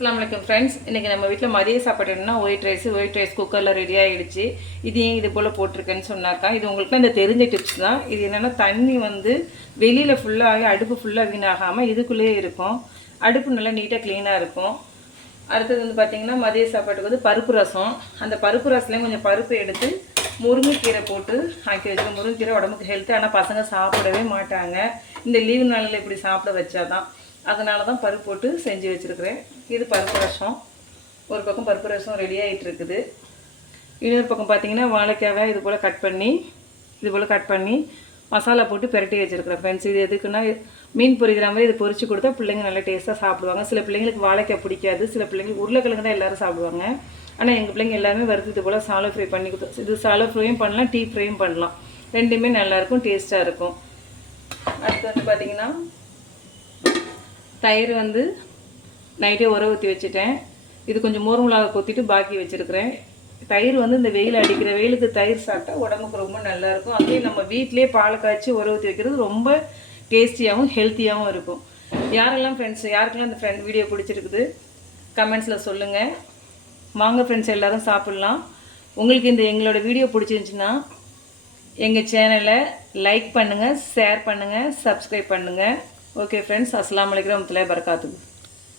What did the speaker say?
அஸ்ஸலாமுஅலைக்கும் friends. இன்றைக்கி நம்ம வீட்டில் மதிய சாப்பாடு என்னன்னா ஒயிட் ரைஸ் குக்கரில் ரெடி ஆகிடுச்சு. இது ஏன் இது போல் போட்டிருக்கேன்னு சொன்னாக்கா, இது உங்களுக்குலாம் இந்த தெரிஞ்ச டிப்ஸ் தான். இது என்னென்னா தண்ணி வந்து வெளியில் ஃபுல்லாகி அடுப்பு ஃபுல்லாக வீணாகாமல் இதுக்குள்ளேயே இருக்கும். அடுப்பு நல்லா நீட்டாக க்ளீனாக இருக்கும். அடுத்தது வந்து பார்த்திங்கன்னா மதிய சாப்பாட்டுக்கு வந்து பருப்பு ரசம். அந்த பருப்பு ரசத்துலேயும் கொஞ்சம் பருப்பு எடுத்து முருங்கைக்கீரை போட்டு ஆக்கி வச்சுருக்கேன். முருங்கைக்கீரை உடம்புக்கு ஹெல்த்து, ஆனால் பசங்க சாப்பிடவே மாட்டாங்க. இந்த லீவு நாளில் இப்படி சாப்பிட வச்சாதான், அதனால தான் பருப்பு போட்டு செஞ்சு வச்சுருக்கிறேன். இது பருப்பு ரசம். ஒரு பக்கம் பருப்பு ரசம் ரெடி ஆகிட்டு இருக்குது. இன்னொரு பக்கம் பார்த்திங்கன்னா வாழைக்காவை இது போல் கட் பண்ணி மசாலா போட்டு பெரட்டி வச்சுருக்கிறேன் ஃப்ரெண்ட்ஸ். இது எதுக்குன்னா மீன் பொரிக்கிற மாதிரி இது பொரிச்சு கொடுத்தா பிள்ளைங்க நல்லா டேஸ்ட்டாக சாப்பிடுவாங்க. சில பிள்ளைங்களுக்கு வாழைக்காய் பிடிக்காது, சில பிள்ளைங்களுக்கு உருளைக்கிழங்கு தான் எல்லோரும் சாப்பிடுவாங்க. ஆனால் எங்கள் பிள்ளைங்க எல்லாருமே வறுத்து இது போல் சாலோ ஃப்ரை பண்ணி கொடுத்து, இது சாலோ ஃப்ரையும் பண்ணலாம், டீப் ஃப்ரையும் பண்ணலாம். ரெண்டுமே நல்லாயிருக்கும், டேஸ்ட்டாக இருக்கும். அடுத்து வந்து பார்த்திங்கன்னா தயிர் வந்து நைட்டே உர ஊற்றி வச்சுட்டேன். இது கொஞ்சம் மோர் மிளகா கொத்திட்டு பாக்கி வச்சுருக்கிறேன். தயிர் வந்து இந்த வெயில் அடிக்கிற வெயிலுக்கு தயிர் சாப்பிட்டா உடம்புக்கு ரொம்ப நல்லாயிருக்கும். அதே நம்ம வீட்டிலே பால் காய்ச்சி உர ஊற்றி வைக்கிறது ரொம்ப டேஸ்டியாகவும் ஹெல்த்தியாகவும் இருக்கும். யாருக்கெல்லாம் இந்த வீடியோ பிடிச்சிருக்குது கமெண்ட்ஸில் சொல்லுங்கள். வாங்க ஃப்ரெண்ட்ஸ், எல்லோரும் சாப்பிட்லாம். உங்களுக்கு எங்களோட வீடியோ பிடிச்சிருந்துச்சின்னா எங்கள் சேனலை லைக் பண்ணுங்கள், ஷேர் பண்ணுங்கள், சப்ஸ்கிரைப் பண்ணுங்கள். ஓகே ஃப்ரெண்ட்ஸ், அஸ்ஸலாமு அலைக்கும் வரஹ்மத்துல்லாஹி வபரகாத்துஹு.